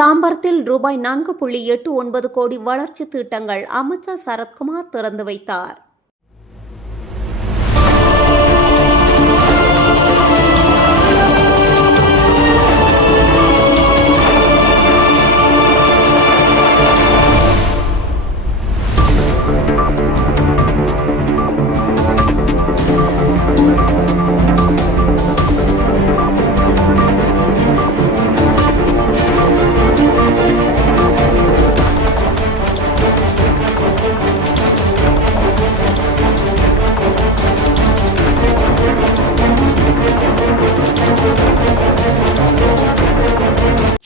தாம்பரத்தில் ரூபாய் 4.89 கோடி வளர்ச்சி திட்டங்கள் அமைச்சர் சரத்குமார் திறந்து வைத்தார்.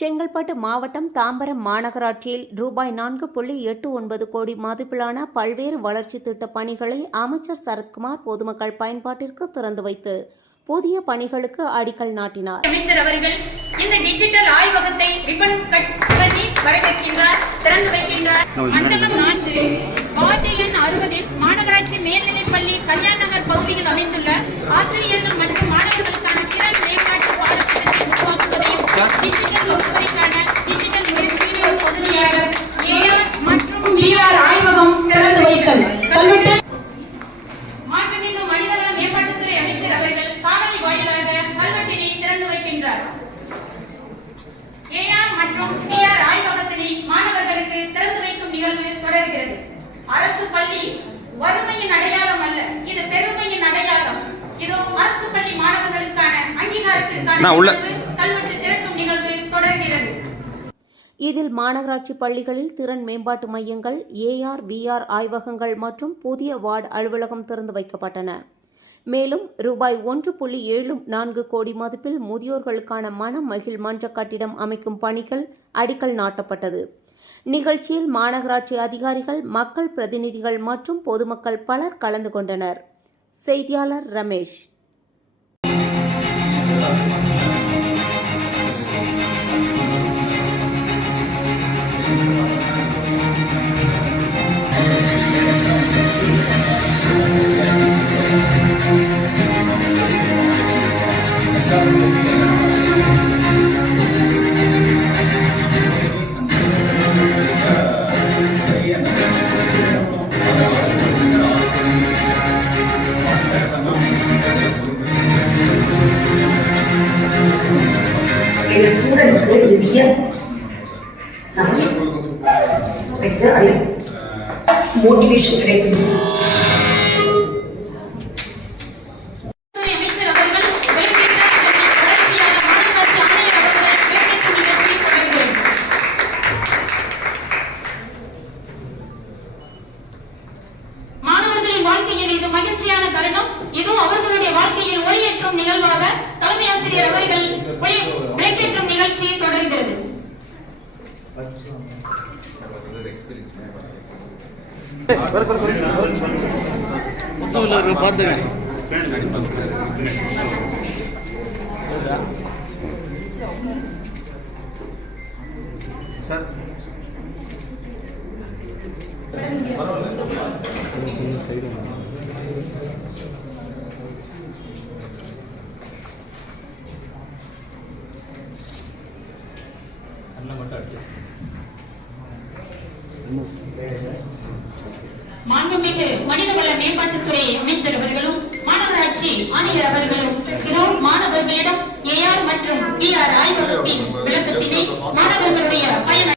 செங்கல்பட்டு மாவட்டம் தாம்பரம் மாநகராட்சியில் ரூபாய் 4.89 கோடி மதிப்பிலான பல்வேறு வளர்ச்சி திட்ட பணிகளை அமைச்சர் சரத்குமார் பொதுமக்கள் பயன்பாட்டிற்கு திறந்து வைத்து புதிய பணிகளுக்கு அடிக்கல் நாட்டினார். அமைச்சர் அவர்கள் இந்த டிஜிட்டல் ஆய்வகத்தை ரிப்பன் கட்டி வரவேற்கின்றார், திறந்து வைக்கின்றார். மண்டலம் 4 வார்டு எண் 60 மாநகராட்சி மேல்நிலைப்பள்ளி கல்யாண நகர் பகுதியில் அமைந்துள்ள ஆசிரியர்கள் மற்றும் மாணவர்களுக்கான திறன் மேம்பாட்டு பாடத்திட்டத்தை உருவாக்குவதையும் டிஜிட்டல் வகுப்பறைக்கான டிஜிட்டல் முயற்சிகளின் பகுதியாக ஏஆர் மற்றும் விஆர் ஆய்வகம் திறந்து வைத்தல். கல்வெட்டு மாண்புமிகு மனிதவள மேம்பாட்டுத்துறை அமைச்சர் அவர்கள் காணொலி வாயிலாக கல்வெட்டினை திறந்து வைக்கின்றார். ஏஆர் மற்றும் விஆர் ஆய்வகத்தினை மாணவர்களுக்கு திறந்து வைக்கும் நிகழ்வு தொடர்கிறது. அரசு பள்ளி வறுமையின் அடையாளம் அல்ல, இது பெருமையின் அடையாளம். இது அரசு பள்ளி மாணவர்களுக்கான அங்கீகாரத்திற்கான கல்வெட்டு திறக்கும் நிகழ்வு தொடர்கிறது. இதில் மாநகராட்சி பள்ளிகளில் திறன் மேம்பாட்டு மையங்கள், ஏஆர் விஆர் ஆய்வகங்கள் மற்றும் புதிய வார்டு அலுவலகம் திறந்து வைக்கப்பட்டன. மேலும் ரூபாய் 1.74 கோடி மதிப்பில் முதியோர்களுக்கான மனமகிழ் மன்ற கட்டிடம் அமைக்கும் பணிகள் அடிக்கல் நாட்டப்பட்டது. நிகழ்ச்சியில் மாநகராட்சி அதிகாரிகள், மக்கள் பிரதிநிதிகள் மற்றும் பொதுமக்கள் பலர் கலந்து கொண்டனர். செய்தியாளர் ரமேஷ். எங்க ஸ்டூடெண்ட்க்கு இது வியப்பு, மோட்டிவேஷன் கிடைக்குது. மாணவர்களின் வாழ்க்கையில் இது மகிழ்ச்சியான தருணம். இது அவர்களுடைய வாழ்க்கையில் ஒளியேற்றும் நிகழ்வாக தலைமை ஆசிரியர் அவர்கள் விளக்கேற்றும் நிகழ்ச்சி தொடர்கிறது. மாண்புமிகு மனிதவள மேம்பாட்டுத்துறை அமைச்சர் அவர்களும் மாநகராட்சி ஆணையர் அவர்களும் இதோ மாணவர்களிடம் ஏஆர் மற்றும் விஆர் ஆய்வகத்தின் விளக்கத்தினை மாணவர்களுடைய பயன்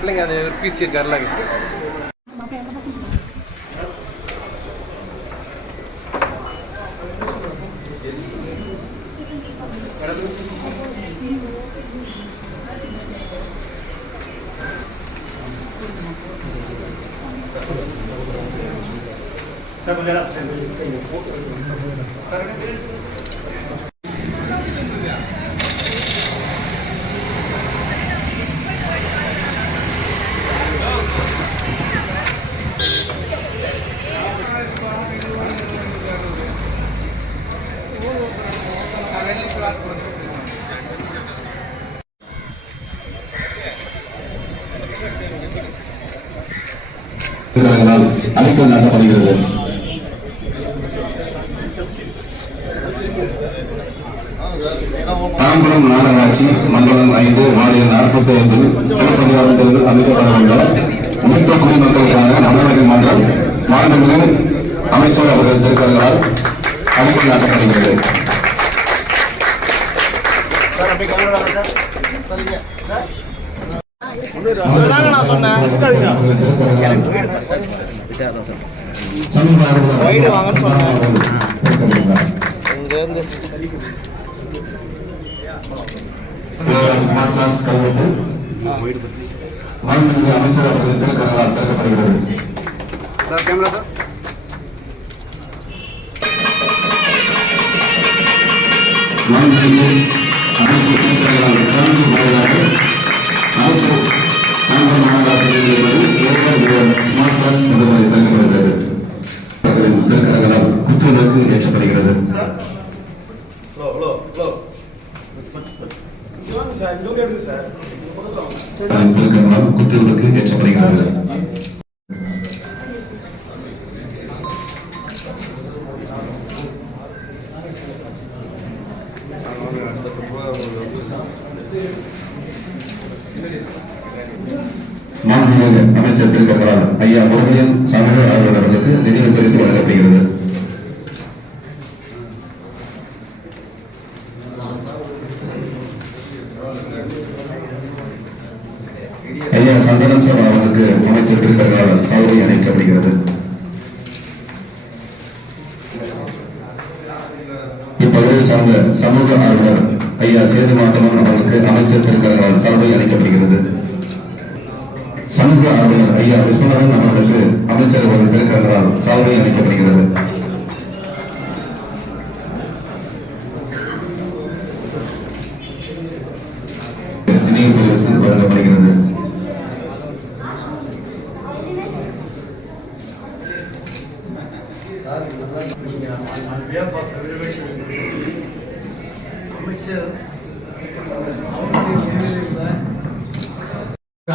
இல்லைங்க, அது பிசி இருக்காருல. அடிக்கல் நாட்டப்படுகிறது. தாம்பரம் மாநகராட்சி மண்டலம் 5 வார்டு 45 சிறப்பதிகாரம் தேர்தல் அமைக்கப்படவுள்ள மூத்த குடிமக்களுக்கான மனநல மன்றம் மாண்புமிகு அமைச்சர் அவர்கள் திருக்கரங்களால் அடிக்கல் நாட்டப்படுகிறது. ஸ்மார்ட் கிளாஸ் கல்வெட்டு மாண்புமிகு அமைச்சர் அவர்கள் திருக்கரங்களால் திறக்கப்படுகிறது. மாண்புமிகு அமைச்சர் திருக்கரங்களால் நான்கு முறையாக அரசு தாம்பரம் மாநகராட்சி ஸ்மார்ட் கிளாஸ் முகவரி திறக்கப்படுகிறது. திருக்கரங்களால் குத்துவிளக்கு ஏற்றப்படுகிறது. திருக்கரங்களால் குத்துவிளக்கு ஏற்றப்படுகிறது. மாண்புமிகு அமைச்சர் திருக்கரங்களால் ஐயா முருகையன் சமூக ஆர்வலர்களுக்கு நினைவு பரிசு வழங்கப்படுகிறது. ஐயா சந்தனம் சபா அவர்களுக்கு அமைச்சர் திருக்கரங்களால் சால்வை அளிக்கப்படுகிறது. இப்பகுதியை சார்ந்த சமூக ஆர்வலர் ஐயா சேது மாத்தவன் அவர்களுக்கு அமைச்சர் திருக்கரங்களால் சால்வை அளிக்கப்படுகிறது. சமூக ஆர்வலர் ஐயா விஸ்வநாதன் அவர்களுக்கு அமைச்சர் அவர்கள் திருக்கரங்களால் சால்வை அளிக்கப்படுகிறது. நினைவு பரிசு வழங்கப்படுகிறது.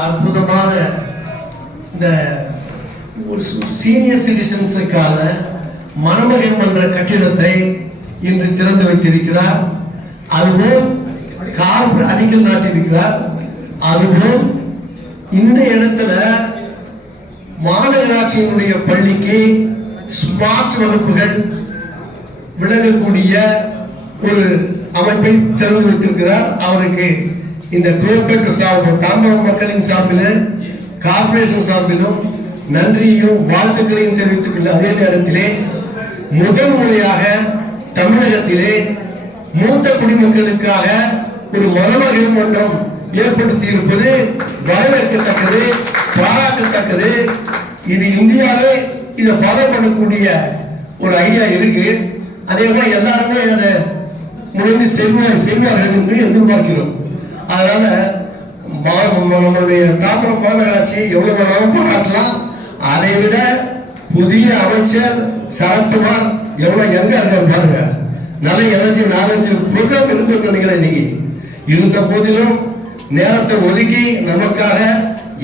அற்புதமான இந்த ஒரு சீனியர் சிட்டிசன்ஸுக்கான மணமகன் மன்ற கட்டிடத்தை இன்று திறந்து வைத்திருக்கிறார். அதுபோல் அடிக்கல் நாட்டியிருக்கிறார். அதுபோல் இந்த இடத்துல மாநகராட்சியினுடைய பள்ளிக்கு ஸ்மார்ட் வகுப்புகள் விளங்கக்கூடிய ஒரு அமைப்பை திறந்து வைத்திருக்கிறார். அவருக்கு இந்த கோப்பேட்டு சார்பில் தாம்பரம் மக்களின் சார்பில் கார்பரேஷன் சார்பிலும் நன்றியையும் வாழ்த்துக்களையும் தெரிவித்துக் கொள்ள அதே நேரத்திலே முதல் முறையாக தமிழகத்திலே மூத்த குடிமக்களுக்காக ஒரு மணமகள் மன்றம் ஏற்படுத்தி இருப்பது வரவேற்கத்தக்கது, பாராட்டத்தக்கது. இது இந்தியாவிலே இதை ஃபாலோ பண்ணக்கூடிய ஒரு ஐடியா இருக்கு. அதே மாதிரி எல்லாருமே அதை முடிந்து செய்வார்கள் என்று எதிர்பார்க்கிறோம். அதனால நம்மளுடைய தாம்பரம் மாநகராட்சி எவ்வளவு வேணாலும் பாராட்டலாம். அதை விட புதிய அமைச்சர் சரத்குமார் எவ்வளவு எங்க இருக்காரு பாருங்க. நல்ல எனர்ஜி நாலஞ்சு ப்ரோக்ராம் இருக்குன்னு நினைக்கிறேன். இன்னைக்கு இருந்த போதிலும் நேரத்தை ஒதுக்கி நமக்காக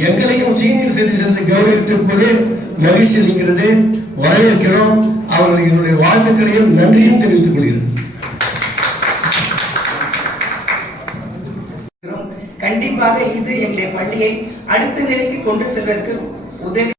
எங்களையும் சீனியர் சிட்டிசன்ஸ் கௌரவித்திருப்பது மகிழ்ச்சி அளிக்கிறது. வரவேற்கிறோம். அவர்களுக்கு என்னுடைய வாழ்த்துக்களையும் நன்றியும் தெரிவித்துக் கொள்கிறேன். கண்டிப்பாக இது எங்களுடைய பள்ளியை அடுத்த நிலைக்கு கொண்டு செல்வதற்கு உதவி